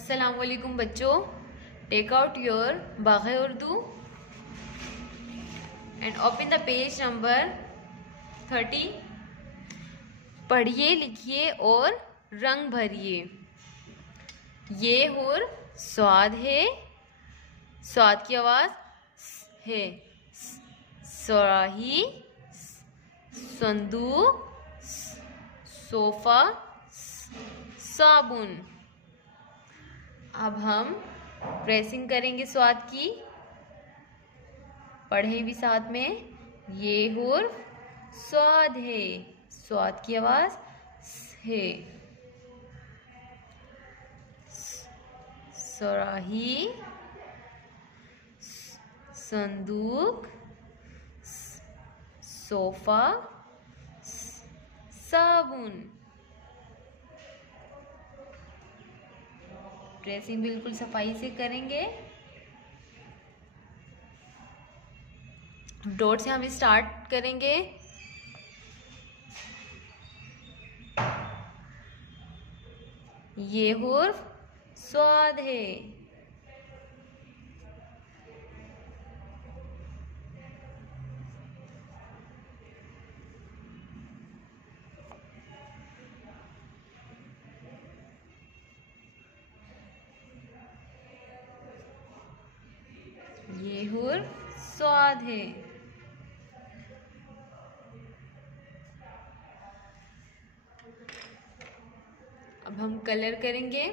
अस्सलामुअलैकुम बच्चों, take out your Baghe Urdu and open the page number 30। पढ़िए, लिखिए और रंग भरिए। ये हुर स्वाद है, स्वाद की आवाज है। सुराही, संदूक, सोफा, साबुन। अब हम प्रेसिंग करेंगे स्वाद की, पढ़ें भी साथ में। ये हुर्फ स्वाद है, स्वाद की आवाज है। सुराही, संदूक, सोफा, साबुन। प्रेसिंग बिल्कुल सफाई से करेंगे। डॉट से हम स्टार्ट करेंगे। ये हुर्फ स्वाद है। ये हुर्फ स्वाद है। अब हम कलर करेंगे।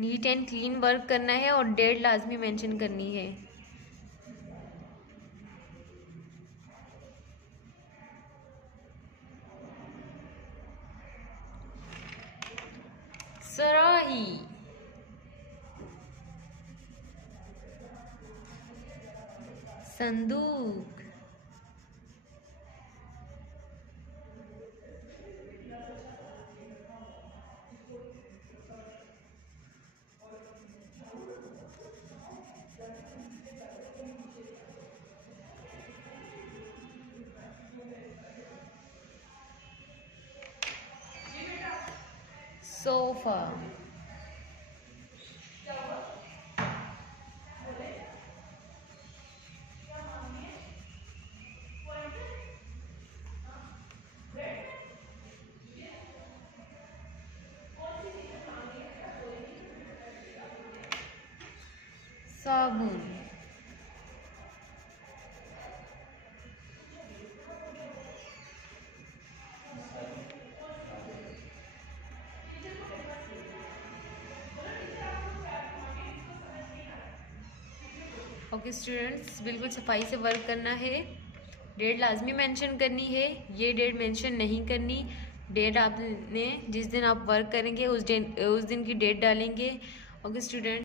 नीट एंड क्लीन वर्क करना है और डेट लाजमी मेंशन करनी है। सुराही, संदूक, सोफा, साबुन, ओके स्टूडेंट्स, बिल्कुल सफाई से वर्क करना है। डेट लाजमी मेंशन करनी है, ये डेट मेंशन नहीं करनी। डेट आपने जिस दिन आप वर्क करेंगे उस दिन की डेट डालेंगे। Okay student.